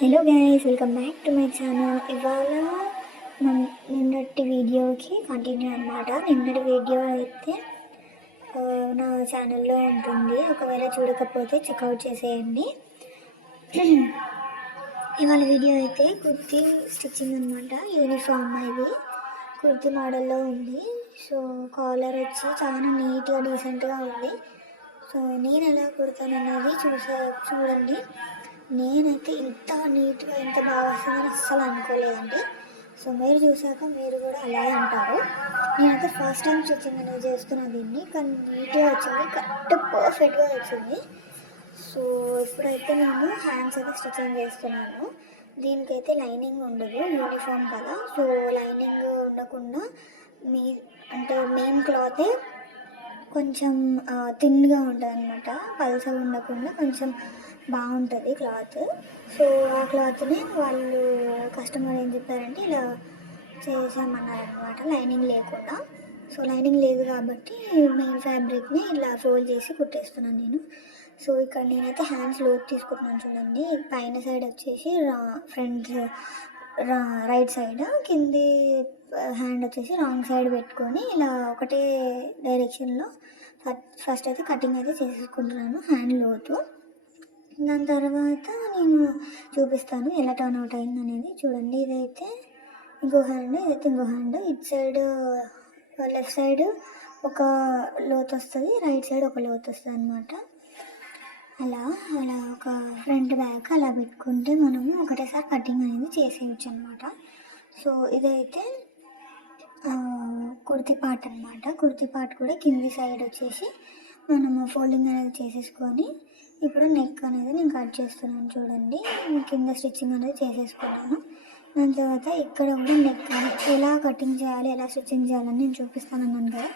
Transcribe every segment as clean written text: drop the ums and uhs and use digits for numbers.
Hello guys, welcome back to my channel. ఇవాళ నిన్నటి వీడియోకి కంటిన్యూ అనమాట. నిన్నటి వీడియో అయితే నా ఛానల్లో ఉంటుంది, ఒకవేళ చూడకపోతే చెక్అవుట్ చేసేయండి. ఇవాళ వీడియో అయితే కుర్తీ స్టిచ్చింగ్ అనమాట. యూనిఫామ్ ఇది కుర్తీ మోడల్లో ఉంది. సో కాలర్ వచ్చి చాలా నీట్గా డీసెంట్గా ఉంది. సో నేను ఎలా కుడతాను అనేది చూడండి. నేనైతే ఇంత నీట్గా ఇంత బాగా వస్తుందని అస్సలు అనుకోలేదండి. సో మీరు చూసాక మీరు కూడా అలాగే అంటారు. నేనైతే ఫస్ట్ టైం స్టిచ్చింగ్ అనేది చేస్తున్నాను దీన్ని, కానీ నీట్గా వచ్చింది, కరెక్ట్ పర్ఫెక్ట్గా వచ్చింది. సో ఇప్పుడైతే నేను హ్యాండ్స్ అయితే స్టిచ్చింగ్ చేస్తున్నాను. దీనికైతే లైనింగ్ ఉండదు, యూనిఫామ్ కదా. సో లైనింగ్ ఉండకుండా మెయిన్ క్లాతే కొంచెం థిన్గా ఉంటుంది అనమాట, పల్చగా ఉండకుండా కొంచెం బాగుంటుంది క్లాత్. సో ఆ క్లాత్ని వాళ్ళు కస్టమర్ ఏం చెప్పారంటే ఇలా చేసామన్నారనమాట, లైనింగ్ లేకుండా. సో లైనింగ్ లేదు కాబట్టి మెయిన్ ఫ్యాబ్రిక్ని ఇలా ఫోల్డ్ చేసి కుట్టేస్తున్నాను నేను. సో ఇక్కడ నేనైతే హ్యాండ్స్ లోతు తీసుకుంటున్నాను చూడండి. పైన సైడ్ వచ్చేసి ఫ్రంట్ రైట్ సైడ్, కింది హ్యాండ్ వచ్చేసి రాంగ్ సైడ్ పెట్టుకొని ఇలా ఒకటే డైరెక్షన్లో ఫస్ట్ అయితే కటింగ్ అయితే చేసేసుకుంటున్నాను హ్యాండ్ లోతు. దాని తర్వాత నేను చూపిస్తాను ఎలా టర్న్ అవుట్ అయింది అనేది. చూడండి, ఇదైతే ఇంకో హ్యాండ్, ఇదైతే ఇంకో హ్యాండ్. ఇటు సైడ్ లెఫ్ట్ సైడ్ ఒక లోతు వస్తుంది, రైట్ సైడ్ ఒక లోతు వస్తుంది అనమాట. అలా ఒక ఫ్రంట్ బ్యాక్ అలా పెట్టుకుంటే మనము ఒకటేసారి కటింగ్ అనేది చేసేయచ్చు అనమాట. సో ఇదైతే కుర్తీ పార్ట్ అనమాట. కుర్తీ పార్ట్ కూడా కింది సైడ్ వచ్చేసి మనము ఫోల్డింగ్ అనేది చేసేసుకొని ఇప్పుడు నెక్ అనేది నేను కట్ చేస్తున్నాను చూడండి. కింద స్టిచ్చింగ్ అనేది చేసేసుకున్నాను. దాని తర్వాత ఇక్కడ కూడా నెక్ ఎలా కటింగ్ చేయాలి, ఎలా స్టిచ్చింగ్ చేయాలని నేను చూపిస్తాను అన్నాను కదా,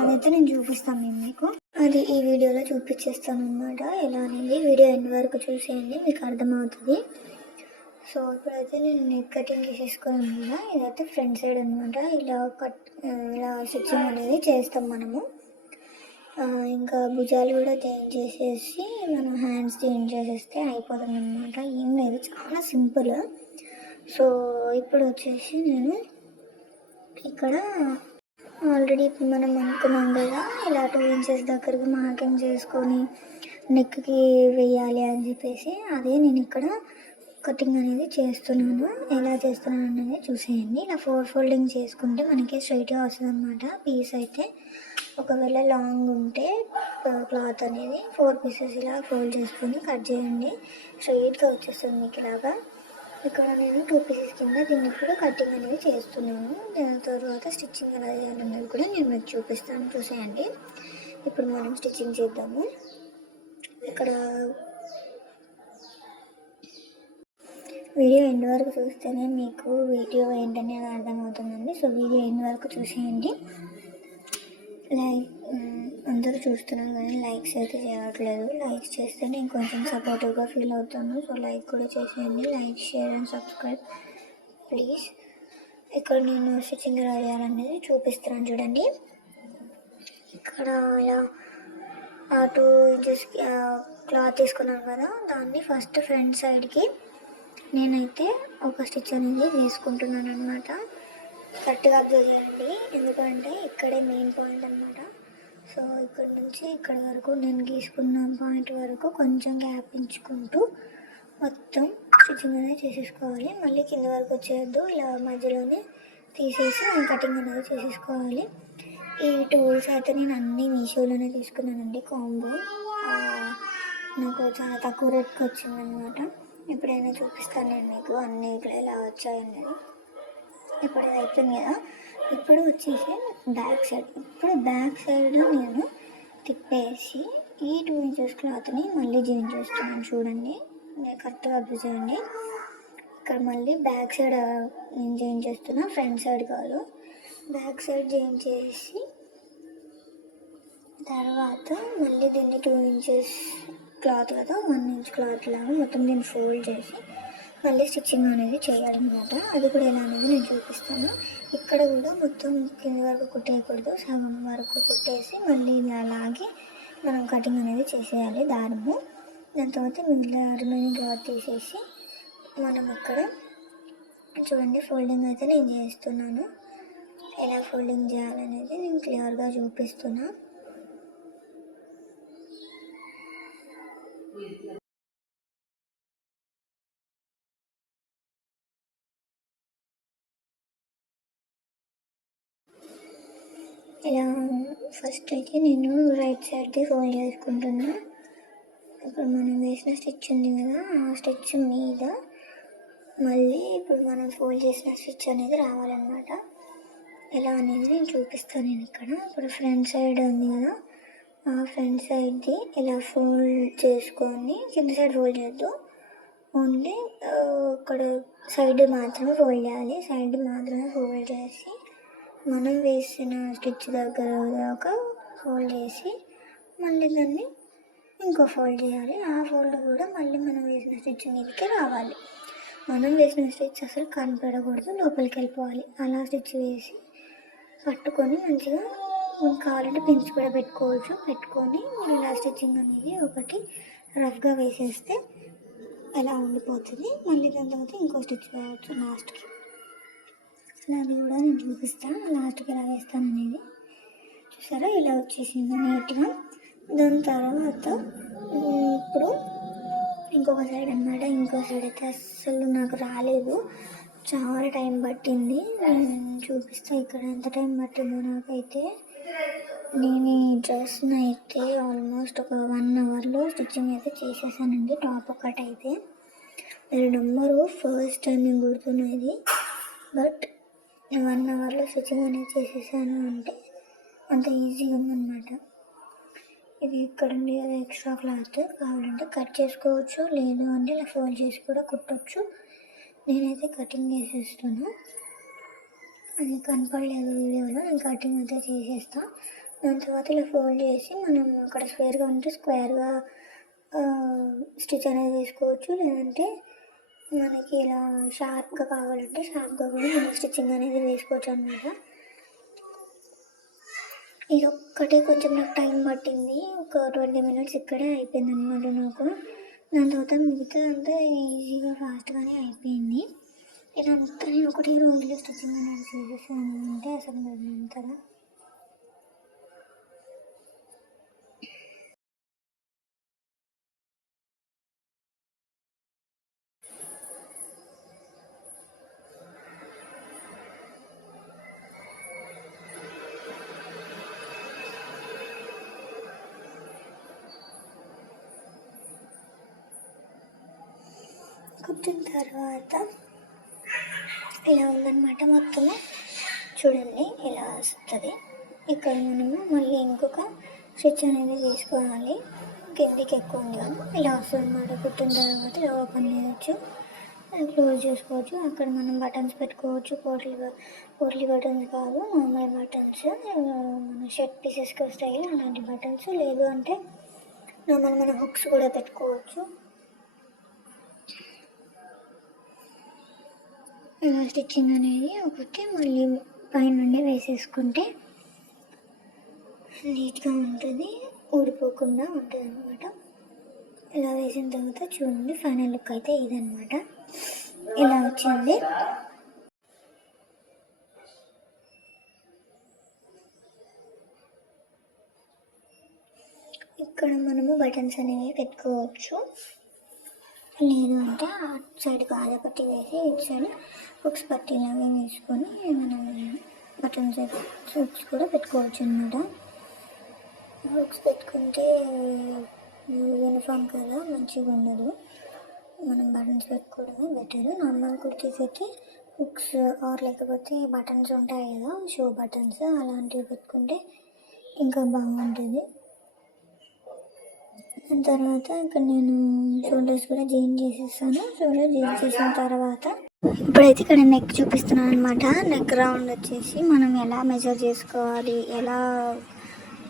అదైతే నేను చూపిస్తాను మీకు. అది ఈ వీడియోలో చూపించేస్తాను అనమాట. ఎలా అనేది వీడియో ఎండ్ వరకు చూసేయండి, మీకు అర్థమవుతుంది. సో ఇప్పుడైతే నేను నెక్ కటింగ్ చేసేసుకున్నాను కదా. ఇదైతే ఫ్రంట్ సైడ్ అనమాట. ఇలా స్టిచ్చింగ్ అనేది చేస్తాం మనము. ఇంకా భుజాలు కూడా చేంజ్ చేసేసి మనం హ్యాండ్స్ చేంజ్ చేసేస్తే అయిపోతుంది అనమాట. ఏం లేదు, చాలా సింపుల్. సో ఇప్పుడు వచ్చేసి నేను ఇక్కడ ఆల్రెడీ మనం అనుకున్నాం కదా, ఇలా 2 ఇంచెస్ దగ్గరకు మార్కింగ్ చేసుకొని నెక్కి వేయాలి అని చెప్పేసి, అదే నేను ఇక్కడ కటింగ్ అనేది చేస్తున్నాను. ఎలా చేస్తున్నాను అనేది చూసేయండి. ఇలా 4 ఫోల్డింగ్ చేసుకుంటే మనకి స్ట్రైట్గా వస్తుంది అనమాట పీస్ అయితే. ఒకవేళ లాంగ్ ఉంటే క్లాత్ అనేది 4 పీసెస్ ఇలా ఫోల్డ్ చేసుకొని కట్ చేయండి, స్ట్రైట్గా వచ్చేస్తుంది మీకు ఇలాగా. ఇక్కడ నేను 2 పీసెస్ కింద దీన్ని ఇప్పుడు కటింగ్ అనేది చేస్తున్నాను. దాని తర్వాత స్టిచ్చింగ్ ఎలా చేయాలన్నది కూడా నేను మీకు చూపిస్తాను, చూసేయండి. ఇప్పుడు మనం స్టిచ్చింగ్ చేద్దాము. ఇక్కడ వీడియో ఎండ్ వరకు చూస్తేనే మీకు వీడియో ఏంటనే అర్థమవుతుందండి. సో వీడియో ఎండ్ వరకు చూసేయండి. అందరూ చూస్తున్నాను కానీ లైక్స్ అయితే చేయట్లేదు. లైక్స్ చేస్తే నేను కొంచెం సపోర్టివ్గా ఫీల్ అవుతాను. సో లైక్ కూడా చేసేయండి. Like, share and subscribe please. ఇక్కడ నేను స్టిచ్చింగ్ ఎలా చేయాలనేది చూపిస్తున్నాను చూడండి. ఇక్కడ ఇలా 2 ఇంచెస్ క్లాత్ తీసుకున్నాను కదా, దాన్ని ఫస్ట్ ఫ్రంట్ సైడ్కి నేనైతే ఒక స్టిచ్ అనేది వేసుకుంటున్నాను అనమాట. కరెక్ట్గా అబ్జర్వ్ చేయండి, ఎందుకంటే ఇక్కడే మెయిన్ పాయింట్ అనమాట. సో ఇక్కడ నుంచి ఇక్కడ వరకు నేను గీసుకున్న పాయింట్ వరకు కొంచెం గ్యాప్ ఇచ్చుకుంటూ మొత్తం స్టిచ్చింగ్ అనేది చేసేసుకోవాలి. మళ్ళీ కింద వరకు వచ్చేయద్దు, ఇలా మధ్యలోనే తీసేసి నేను కటింగ్ అనేది చేసేసుకోవాలి. ఈ టూల్స్ అయితే నేను అన్నీ మీషోలోనే తీసుకున్నానండి, కాంబో. నాకు చాలా తక్కువ రేట్కి వచ్చిందనమాట. ఎప్పుడైనా చూపిస్తాను నేను మీకు అన్నీ ఇక్కడ ఎలా వచ్చాయనేది. ఇప్పుడు ఇది అయిపోయింది కదా. ఇప్పుడు వచ్చేసి బ్యాక్ సైడ్. ఇప్పుడు బ్యాక్ సైడ్ నేను తిప్పేసి ఈ 2 ఇంచెస్ క్లాత్ని మళ్ళీ జాయిన్ చేస్తున్నాను చూడండి. నేను కరెక్ట్గా అబ్జర్వ్ చేయండి. ఇక్కడ మళ్ళీ బ్యాక్ సైడ్ నేను జాయిన్ చేస్తున్నా, ఫ్రంట్ సైడ్ కాదు. బ్యాక్ సైడ్ జాయిన్ చేసి తర్వాత మళ్ళీ దీన్ని 2 ఇంచెస్ క్లాత్ కదా, 1 ఇంచ్ క్లాత్ లాగా మొత్తం దీన్ని ఫోల్డ్ చేసి మళ్ళీ స్టిచ్చింగ్ అనేది చేయాలన్నమాట. అది కూడా ఎలా అనేది నేను చూపిస్తాను. ఇక్కడ కూడా మొత్తం కింద వరకు కుట్టేయకూడదు, సగం వరకు కుట్టేసి మళ్ళీ ఇలా లాగి మనం కటింగ్ అనేది చేసేయాలి దారము. దాని తర్వాత మిగిలిన రిమైనింగ్ క్లాత్ తీసేసి మనం ఇక్కడ చూడండి ఫోల్డింగ్ అయితే నేను చేస్తున్నాను. ఎలా ఫోల్డింగ్ చేయాలనేది నేను క్లియర్గా చూపిస్తున్నా. ఇలా ఫస్ట్ అయితే నేను రైట్ సైడ్ది ఫోల్డ్ చేసుకుంటున్నా. ఇప్పుడు మనం వేసిన స్టిచ్ ఉంది కదా, ఆ స్టిచ్ మీద మళ్ళీ ఇప్పుడు మనం ఫోల్డ్ చేసిన స్టిచ్ అనేది రావాలన్నమాట. ఎలా అనేది నేను చూపిస్తాను. నేను ఇక్కడ ఇప్పుడు ఫ్రంట్ సైడ్ ఉంది కదా, ఆ ఫ్రంట్ సైడ్ది ఇలా ఫోల్డ్ చేసుకొని కింద సైడ్ ఫోల్డ్ చేయొద్దు, ఓన్లీ ఇక్కడ సైడ్ మాత్రమే ఫోల్డ్ చేయాలి. సైడ్ మాత్రమే ఫోల్డ్ చేసి మనం వేసిన స్టిచ్ దగ్గర దాకా ఫోల్డ్ చేసి మళ్ళీ దాన్ని ఇంకో ఫోల్డ్ చేయాలి. ఆ ఫోల్డ్ కూడా మళ్ళీ మనం వేసిన స్టిచ్ మీదకి రావాలి. మనం వేసిన స్టిచ్ అసలు కనపడకూడదు, లోపలికి వెళ్ళిపోవాలి. అలా స్టిచ్ వేసి పట్టుకొని మంచిగా కావాలంటే పిన్స్ కూడా పెట్టుకోవచ్చు. పెట్టుకొని మీరు ఇలా స్టిచ్చింగ్ అనేది ఒకటి రఫ్గా వేసేస్తే అలా ఉండిపోతుంది. మళ్ళీ దాని తర్వాత ఇంకో స్టిచ్ వేయవచ్చు లాస్ట్కి. అలా అది కూడా నేను చూపిస్తాను లాస్ట్కి ఎలా వేస్తాను అనేది. చూసారా ఇలా వచ్చేసింది నీట్గా. దాని తర్వాత ఇప్పుడు ఇంకొక సైడ్ అన్నమాట. ఇంకో సైడ్ అయితే అస్సలు నాకు రాలేదు, చాలా టైం పట్టింది. చూపిస్తా ఇక్కడ ఎంత టైం పట్టిందో నాకైతే. నేను ఈ డ్రెస్ని అయితే ఆల్మోస్ట్ ఒక 1 అవర్లో స్టిచ్చింగ్ అయితే చేసేసానండి. టాప్ ఒకటైతే మీరు నమ్మరు, ఫస్ట్ టైం నేను కుడుతున్నది. బట్ 1 అవర్లో స్టిచ్చింగ్ అనేది చేసేసాను అంటే అంత ఈజీగా ఉందన్నమాట. ఇది ఇక్కడ ఉంది కదా ఎక్స్ట్రా క్లాత్, కావాలంటే కట్ చేసుకోవచ్చు, లేదు అంటే ఇలా ఫోల్డ్ చేసి కూడా కుట్టచ్చు. నేనైతే కటింగ్ చేసేస్తున్నా. అది కనపడలేదు వీడియోలో, నేను కటింగ్ అయితే చేసేస్తాను. దాని తర్వాత ఇలా ఫోల్డ్ చేసి మనం అక్కడ స్క్వేర్గా ఉంటే స్క్వేర్గా స్టిచ్ అనేది వేసుకోవచ్చు, లేదంటే మనకి ఇలా షార్ప్గా కావాలంటే షార్ప్గా కూడా మనం స్టిచ్చింగ్ అనేది వేసుకోవచ్చు అన్నమాట. ఇది ఒక్కటే కొంచెం నాకు టైం పట్టింది, ఒక 20 మినిట్స్ ఇక్కడే అయిపోయింది అనమాట నాకు. దాని తర్వాత మిగతా అంతా ఈజీగా ఫాస్ట్గానే అయిపోయింది. ఇదంతా నేను ఒకటి రోజులో స్టిచ్చింగ్ అనేది చేసేసాను అంటే అసలు కదా. కుట్టిన తర్వాత ఇలా ఉందన్నమాట మొత్తము. చూడండి ఇలా వస్తుంది. ఇక్కడ మనము మళ్ళీ ఇంకొక స్టిచ్ అనేది వేసుకోవాలి. కిందికి ఎక్కువ ఉంది కదా, ఇలా వస్తుంది అన్నమాట. కుట్టిన తర్వాత ఇలా ఓపెన్ చేయవచ్చు, క్లోజ్ చేసుకోవచ్చు. అక్కడ మనం బటన్స్ పెట్టుకోవచ్చు. పోట్లీ బటన్స్ కాదు, నార్మల్ బటన్స్, మన షర్ట్ పీసెస్కి వస్తాయి అలాంటి బటన్స్. లేదు అంటే నార్మల్ మన హుక్స్ కూడా పెట్టుకోవచ్చు. ఇలా స్టిచ్చింగ్ అనేది ఒకటి మళ్ళీ పైనుండి వేసేసుకుంటే నీట్గా ఉంటుంది, ఊడిపోకుండా ఉంటుంది అన్నమాట. ఇలా వేసిన తర్వాత చూడండి ఫైనల్ లుక్ అయితే ఇదన్నమాట. ఇలా వచ్చింది. ఇక్కడ మనము బటన్స్ అనేవి పెట్టుకోవచ్చు, లేదు అంటే అటు సైడ్ గాజా పట్టి వేసి ఇటు సైడ్ హుక్స్ పట్టీలాగా వేసుకొని మనం బటన్స్ హుక్స్ కూడా పెట్టుకోవచ్చు అన్నమాట. హుక్స్ పెట్టుకుంటే యూనిఫామ్ కదా, మంచిగా ఉండదు. మనం బటన్స్ పెట్టుకోవడమే బెటర్. నార్మల్ కుర్తీస్ అయితే హుక్స్ ఆర్ లేకపోతే బటన్స్ ఉంటాయి కదా, షో బటన్స్, అలాంటివి పెట్టుకుంటే ఇంకా బాగుంటుంది. దాని తర్వాత ఇక్కడ నేను షోల్డర్స్ కూడా జాయిన్ చేసేస్తాను. షోల్డర్ జాయిన్ చేసిన తర్వాత ఇప్పుడైతే ఇక్కడ నెక్ చూపిస్తున్నాను అనమాట. నెక్ రౌండ్ వచ్చేసి మనం ఎలా మెజర్ చేసుకోవాలి, ఎలా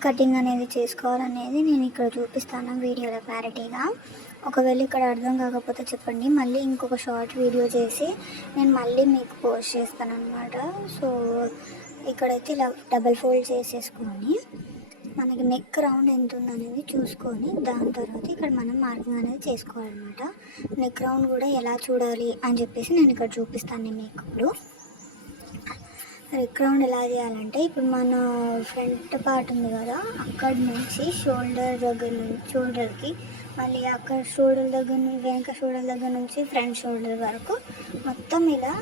కటింగ్ అనేది చేసుకోవాలనేది నేను ఇక్కడ చూపిస్తాను వీడియోలో క్లారిటీగా. ఒకవేళ ఇక్కడ అర్థం కాకపోతే చెప్పండి, మళ్ళీ ఇంకొక షార్ట్ వీడియో చేసి నేను మళ్ళీ మీకు పోస్ట్ చేస్తాను అనమాట. సో ఇక్కడైతే ఇలా డబల్ ఫోల్డ్ చేసేసుకొని మనకి నెక్ రౌండ్ ఎంత ఉందనేది చూసుకొని దాని తర్వాత ఇక్కడ మనం మార్కింగ్ అనేది చేసుకోవాలన్నమాట. నెక్ రౌండ్ కూడా ఎలా చూడాలి అని చెప్పేసి నేను ఇక్కడ చూపిస్తాను నేను మీకు ఇప్పుడు. నెక్ రౌండ్ ఎలా చేయాలంటే ఇప్పుడు మన ఫ్రంట్ పార్ట్ ఉంది కదా, అక్కడి నుంచి షోల్డర్ దగ్గర నుంచి షోల్డర్కి, మళ్ళీ అక్కడ షోల్డర్ దగ్గర నుంచి వెనక షోల్డర్ దగ్గర నుంచి ఫ్రంట్ షోల్డర్ వరకు మొత్తం ఇలా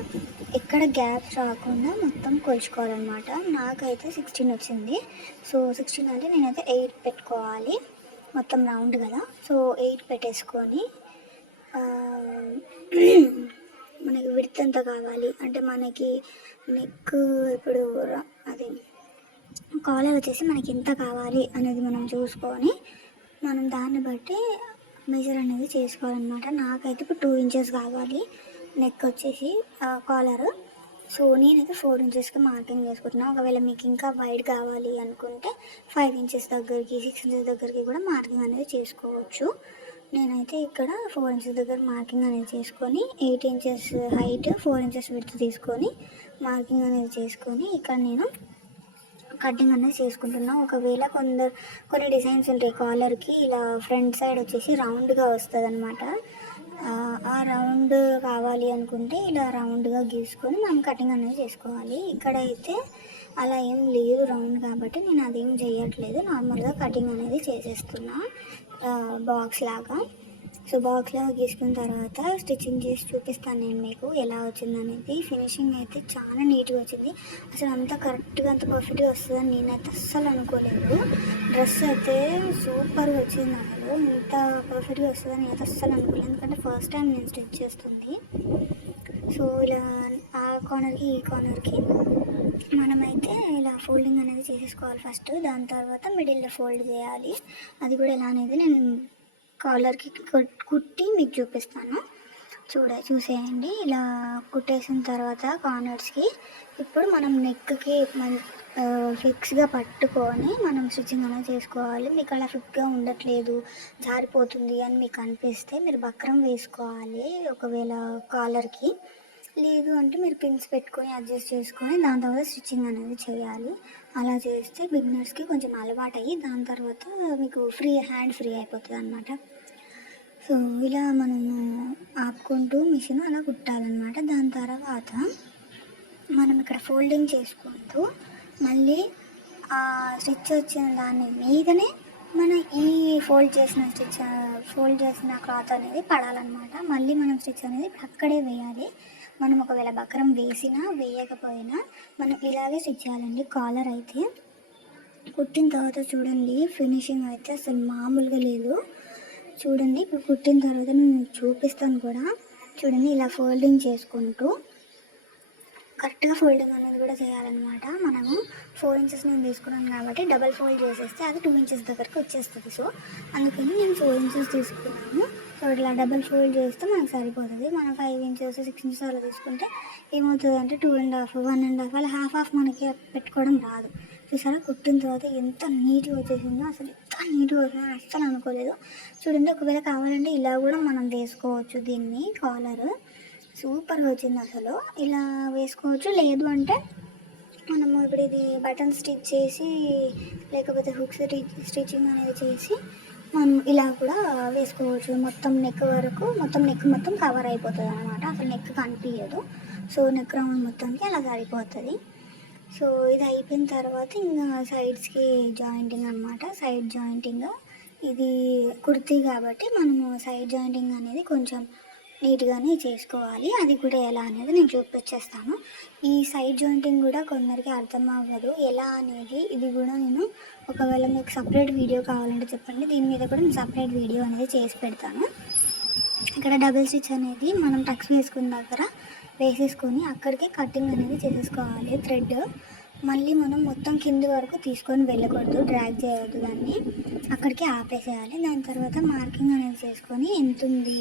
ఎక్కడ గ్యాప్స్ రాకుండా మొత్తం కొలుచుకోవాలన్నమాట. నాకైతే 16 వచ్చింది. సో 16 అంటే నేనైతే 8 పెట్టుకోవాలి, మొత్తం రౌండ్ కదా. సో 8 పెట్టేసుకొని మనకి విడ్త్ ఎంత కావాలి అంటే మనకి నెక్ ఇప్పుడు అది కాలర్ వచ్చేసి మనకి ఎంత కావాలి అనేది మనం చూసుకొని మనం దాన్ని బట్టి మెజర్ అనేది చేసుకోవాలన్నమాట. నాకైతే ఇప్పుడు 2 ఇంచెస్ కావాలి నెక్ వచ్చేసి కాలర్. సో నేనైతే 4 ఇంచెస్కి మార్కింగ్ చేసుకుంటున్నాను. ఒకవేళ మీకు ఇంకా వైడ్ కావాలి అనుకుంటే 5 ఇంచెస్ దగ్గరికి 6 ఇంచెస్ దగ్గరికి కూడా మార్కింగ్ అనేది చేసుకోవచ్చు. నేనైతే ఇక్కడ 4 ఇంచెస్ దగ్గర మార్కింగ్ అనేది చేసుకొని 8 ఇంచెస్ హైట్ 4 ఇంచెస్ విడ్త్ తీసుకొని మార్కింగ్ అనేది చేసుకొని ఇక్కడ నేను కటింగ్ అనేది చేసుకుంటున్నాను. ఒకవేళ కొన్ని డిజైన్స్ ఉంటాయి కాలర్కి ఇలా ఫ్రంట్ సైడ్ వచ్చేసి రౌండ్గా వస్తుంది అనమాట. ఆ రౌండ్ కావాలి అనుకుంటే ఇలా రౌండ్గా గీసుకొని మనం కటింగ్ అనేది చేసుకోవాలి. ఇక్కడైతే అలా ఏం లేదు రౌండ్ కాబట్టి నేను అదేం చేయట్లేదు, నార్మల్గా కటింగ్ అనేది చేసేస్తున్నా బాక్స్ లాగా. సో బాక్స్ లాగా గీసుకున్న తర్వాత స్టిచ్చింగ్ చేసి చూపిస్తాను నేను మీకు ఎలా వచ్చిందనేది. ఫినిషింగ్ అయితే చాలా నీట్గా వచ్చింది. అసలు అంత కరెక్ట్గా అంత పర్ఫెక్ట్గా వస్తుందని నేనైతే అస్సలు అనుకోలేదు. డ్రెస్ అయితే సూపర్గా వచ్చింది. అసలు ఇంత పర్ఫెక్ట్గా వస్తుందని నేనైతే అస్సలు అనుకోలేదు, ఎందుకంటే ఫస్ట్ టైం నేను స్టిచ్ చేస్తుంది. సో ఇలా ఆ కార్నర్కి ఈ కార్నర్కి మనమైతే ఇలా ఫోల్డింగ్ అనేది చేసేసుకోవాలి ఫస్ట్. దాని తర్వాత మిడిల్లో ఫోల్డ్ చేయాలి. అది కూడా ఎలా అనేది నేను కాలర్కి కుట్టి మీకు చూపిస్తాను. చూసేయండి. ఇలా కుట్టేసిన తర్వాత కార్నర్స్కి ఇప్పుడు మనం నెక్కి ఫిక్స్గా పట్టుకొని మనం స్టిచ్చింగ్ అనేది చేసుకోవాలి. మీకు అలా ఫిక్స్గా ఉండట్లేదు, జారిపోతుంది అని మీకు అనిపిస్తే మీరు బక్రం వేసుకోవాలి. ఒకవేళ కాలర్కి లేదు అంటే మీరు పిన్స్ పెట్టుకొని అడ్జస్ట్ చేసుకొని దాని తర్వాత స్టిచ్చింగ్ అనేది చేయాలి. అలా చేస్తే బిగినర్స్కి కొంచెం అలవాటు అయ్యి దాని తర్వాత మీకు హ్యాండ్ ఫ్రీ అయిపోతుంది అనమాట. సో ఇలా మనము ఆపుకుంటూ మిషన్ అలా కుట్టాలన్నమాట. దాని తర్వాత మనం ఇక్కడ ఫోల్డింగ్ చేసుకుంటూ మళ్ళీ ఆ స్టిచ్ వచ్చిన దాని మీదనే మన ఈ ఫోల్డ్ చేసిన క్లాత్ అనేది పడాలన్నమాట. మళ్ళీ మనం స్టిచ్ అనేది అక్కడే వేయాలి. మనం ఒకవేళ బక్రం వేసినా వేయకపోయినా మనం ఇలాగే స్టిచ్ చేయాలండి. కాలర్ అయితే కుట్టిన తర్వాత చూడండి ఫినిషింగ్ అయితే అసలు మామూలుగా లేదు. చూడండి ఇప్పుడు కుట్టిన తర్వాత నేను చూపిస్తాను కూడా. చూడండి ఇలా ఫోల్డింగ్ చేసుకుంటూ కరెక్ట్గా ఫోల్డింగ్ అనేది కూడా చేయాలన్నమాట. మనము 4 ఇంచెస్ నేను తీసుకున్నాను కాబట్టి డబల్ ఫోల్డ్ చేసేస్తే అది 2 ఇంచెస్ దగ్గరకు వచ్చేస్తుంది. సో అందుకని నేను 4 ఇంచెస్ తీసుకున్నాను. సో ఇట్లా డబల్ ఫోల్డ్ చేస్తే మనకు సరిపోతుంది. మనం 5 ఇంచెస్ 6 ఇంచెస్ అలా తీసుకుంటే ఏమవుతుంది అంటే 2.5 1.5 అలా హాఫ్ మనకి పెట్టుకోవడం రాదు. చూసారా కుట్టిన తర్వాత ఎంత నీట్గా వచ్చేసిందో, అసలు ఎంత నీట్గా వచ్చిందో అస్సలు అనుకోలేదు. చూడండి ఒకవేళ కావాలంటే ఇలా కూడా మనం వేసుకోవచ్చు దీన్ని. కాలర్ సూపర్గా వచ్చింది అసలు. ఇలా వేసుకోవచ్చు. లేదు అంటే మనము ఇప్పుడు ఇది బటన్ స్టిచ్ చేసి లేకపోతే హుక్ స్టిచ్చింగ్ అనేది చేసి మనం ఇలా కూడా వేసుకోవచ్చు. మొత్తం నెక్ వరకు మొత్తం కవర్ అయిపోతుంది అనమాట. అసలు నెక్ కనిపించదు. సో నెక్ రౌండ్ మొత్తానికి అలా సరిపోతుంది. సో ఇది అయిపోయిన తర్వాత ఇంకా సైడ్స్కి జాయింటింగ్ అనమాట. సైడ్ జాయింటింగ్ ఇది కుర్తీ కాబట్టి మనము సైడ్ జాయింటింగ్ అనేది కొంచెం నీట్గానే చేసుకోవాలి. అది కూడా ఎలా అనేది నేను చూపించేస్తాను. ఈ సైడ్ జాయింటింగ్ కూడా కొందరికి అర్థం అవ్వదు ఎలా అనేది. ఇది కూడా నేను ఒకవేళ మీకు సపరేట్ వీడియో కావాలంటే చెప్పండి, దీని మీద కూడా నేను సపరేట్ వీడియో అనేది చేసి పెడతాను. ఇక్కడ డబుల్ స్టిచ్ అనేది మనం టక్స్ వేసుకున్న దగ్గర వేసేసుకొని అక్కడికి కటింగ్ అనేది చేసేసుకోవాలి. థ్రెడ్ మళ్ళీ మనం మొత్తం కింది వరకు తీసుకొని వెళ్ళకూడదు, డ్రాగ్ చేయవద్దు, దాన్ని అక్కడికి ఆపేసేయాలి. దాని తర్వాత మార్కింగ్ అనేది చేసుకొని ఎంత ఉంది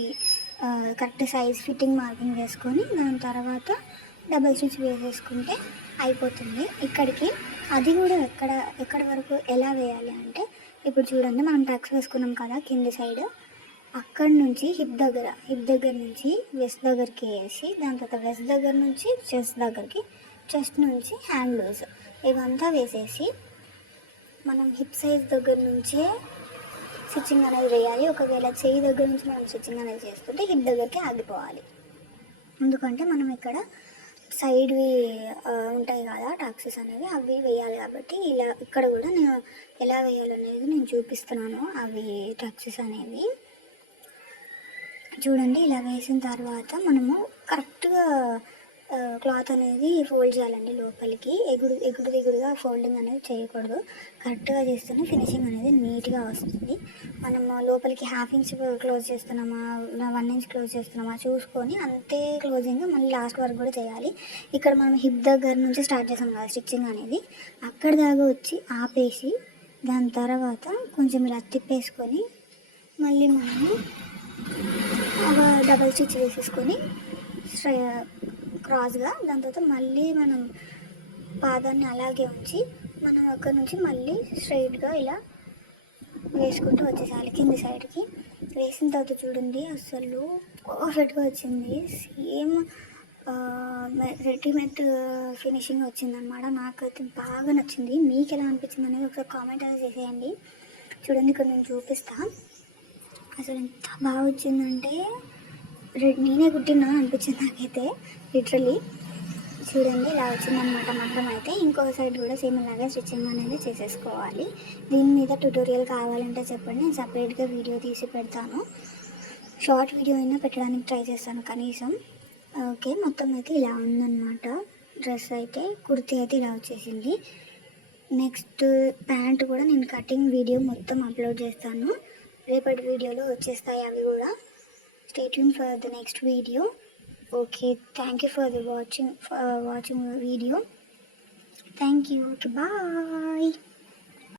కరెక్ట్ సైజ్ ఫిట్టింగ్ మార్కింగ్ చేసుకొని దాని తర్వాత డబల్ స్టిచ్ వేసేసుకుంటే అయిపోతుంది. ఇక్కడికి అది కూడా ఎక్కడ వరకు ఎలా వేయాలి అంటే ఇప్పుడు చూడండి మనం టక్స్ వేసుకున్నాం కదా కింది సైడ్, అక్కడి నుంచి హిప్ దగ్గర నుంచి వెస్ట్ దగ్గరికి వేసి దాని తర్వాత వెస్ట్ దగ్గర నుంచి చెస్ట్ దగ్గరికి, చెస్ట్ నుంచి హ్యాండ్ లూజ్ ఇవంతా వేసేసి మనం హిప్ సైజ్ దగ్గర నుంచే స్టిచ్చింగ్ అనేది వేయాలి. ఒకవేళ చెయ్యి దగ్గర నుంచి మనం స్టిచ్చింగ్ అనేది చేస్తుంటే హిప్ దగ్గరికి ఆగిపోవాలి. ఎందుకంటే మనం ఇక్కడ సైడ్వి ఉంటాయి కదా టాక్సెస్ అనేవి, అవి వేయాలి. కాబట్టి ఇలా ఇక్కడ కూడా నేను ఎలా వేయాలనేది నేను చూపిస్తున్నాను. అవి టాక్సెస్ అనేవి చూడండి. ఇలా వేసిన తర్వాత మనము కరెక్ట్గా క్లాత్ అనేది ఫోల్డ్ చేయాలండి లోపలికి. ఎగుడు దిగుడుగా ఫోల్డింగ్ అనేది చేయకూడదు. కరెక్ట్గా చేస్తేనే ఫినిషింగ్ అనేది నీట్గా వస్తుంది. మనం లోపలికి హాఫ్ ఇంచ్ క్లోజ్ చేస్తున్నామా 1 ఇంచ్ క్లోజ్ చేస్తున్నామా చూసుకొని అంతే క్లోజింగ్ మళ్ళీ లాస్ట్ వరకు కూడా చేయాలి. ఇక్కడ మనం హిప్ దగ్గర నుంచి స్టార్ట్ చేసాం కదా స్టిచ్చింగ్ అనేది, అక్కడ దాకా వచ్చి ఆపేసి దాని తర్వాత కొంచెం ఇలా తిప్పేసుకొని మళ్ళీ మనము డబల్ స్టిచ్ వేసేసుకొని క్రాస్గా, దాని తర్వాత మళ్ళీ మనం పాదాన్ని అలాగే ఉంచి మనం అక్కడ నుంచి మళ్ళీ స్ట్రైట్గా ఇలా వేసుకుంటూ వచ్చేసాలి కింది సైడ్కి. వేసిన తర్వాత చూడండి అసలు పర్ఫెక్ట్గా వచ్చింది. సేమ్ రెడీమేడ్ ఫినిషింగ్ వచ్చిందనమాట. నాకైతే బాగా నచ్చింది. మీకు ఎలా అనిపించింది అనేది ఒకసారి కామెంట్ అనేది చేసేయండి. చూడండి ఇక్కడ నేను చూపిస్తాను. అసలు ఎంత బాగా వచ్చిందంటే నేనే కుట్టినా అనిపించింది నాకైతే లిటరలీ. చూడండి ఇలా వచ్చిందనమాట మొత్తం. అయితే ఇంకో సైడ్ కూడా సేమ్ ఇలాగే స్టిచ్చింగ్ అనేది చేసేసుకోవాలి. దీని మీద ట్యుటోరియల్ కావాలంటే చెప్పండి, నేను సపరేట్గా వీడియో తీసి పెడతాను. షార్ట్ వీడియో అయినా పెట్టడానికి ట్రై చేస్తాను కనీసం. ఓకే, మొత్తం అయితే ఇలా ఉందన్నమాట. డ్రెస్ అయితే కుర్తీ అయితే ఇలా వచ్చేసింది. నెక్స్ట్ ప్యాంట్ కూడా నేను కటింగ్ వీడియో మొత్తం అప్లోడ్ చేస్తాను. రేపటి వీడియోలో వచ్చేస్తాయి అవి కూడా. Stay tuned for the next video. Okay, thank you for the watching video. Thank you. Okay, bye.